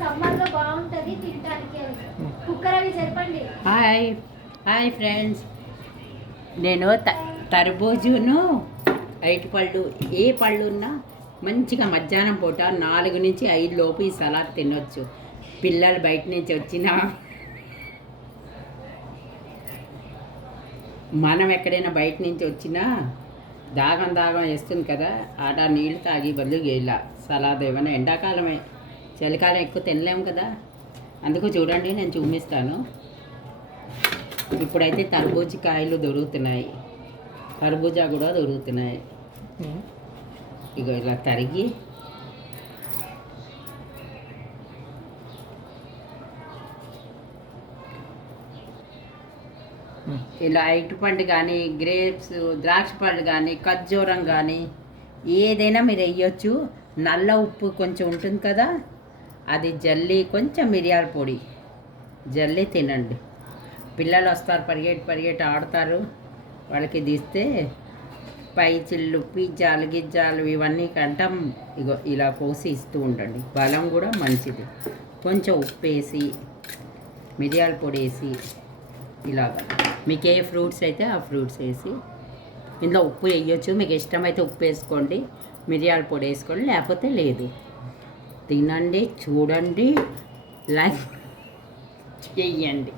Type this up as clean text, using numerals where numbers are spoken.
సమ్మర్లో బాగుంటుంది తినడానికి. కుక్కర్ అవి చెప్పండి. హాయ్ హాయ్ ఫ్రెండ్స్, నేను తర్బూజును అరటి పళ్ళు ఏ పళ్ళు ఉన్నా మంచిగా మధ్యాహ్నం పూట 4 నుంచి 5 లోపు ఈ సలాడ్ తినొచ్చు. పిల్లలు బయట నుంచి వచ్చినా మనం ఎక్కడైనా బయట నుంచి వచ్చినా దాగం వేస్తుంది కదా, ఆట నీళ్ళు తాగి బదులు ఇలా సలాడ్ ఏమైనా. ఎండాకాలమే, చలికాలం ఎక్కువ తినలేము కదా, అందుకు చూడండి నేను చూపిస్తాను. ఇప్పుడైతే తర్బూజీ కాయలు దొరుకుతున్నాయి, కర్బూజా కూడా దొరుకుతున్నాయి. ఇగో ఇలా తరిగి ఇలా అరటి పండు కానీ, గ్రేప్స్, ద్రాక్ష పళ్ళు కానీ, ఖర్జూరం కానీ ఏదైనా మీరు వేయచ్చు. నల్ల ఉప్పు కొంచెం ఉంటుంది కదా, అది జల్లి, కొంచెం మిరియాల పొడి జల్లి తినండి. పిల్లలు వస్తారు, పరిగెట్టి ఆడతారు, వాళ్ళకి తీస్తే పై చిల్లు, పిజ్జాలు గిజ్జాలు ఇవన్నీ కంటం. ఇగో ఇలా పోసి ఇస్తూ ఉండండి, బలం కూడా మంచిది. కొంచెం ఉప్పు వేసి, మిరియాల పొడి వేసి, ఇలాగా మీకు ఏ ఫ్రూట్స్ అయితే ఆ ఫ్రూట్స్ వేసి, ఇందులో ఉప్పు వేయచ్చు, మీకు ఇష్టమైతే ఉప్పు వేసుకోండి, మిరియాల పొడి వేసుకోండి, లేకపోతే లేదు. తినండి, చూడండి, లైక్ చేయండి.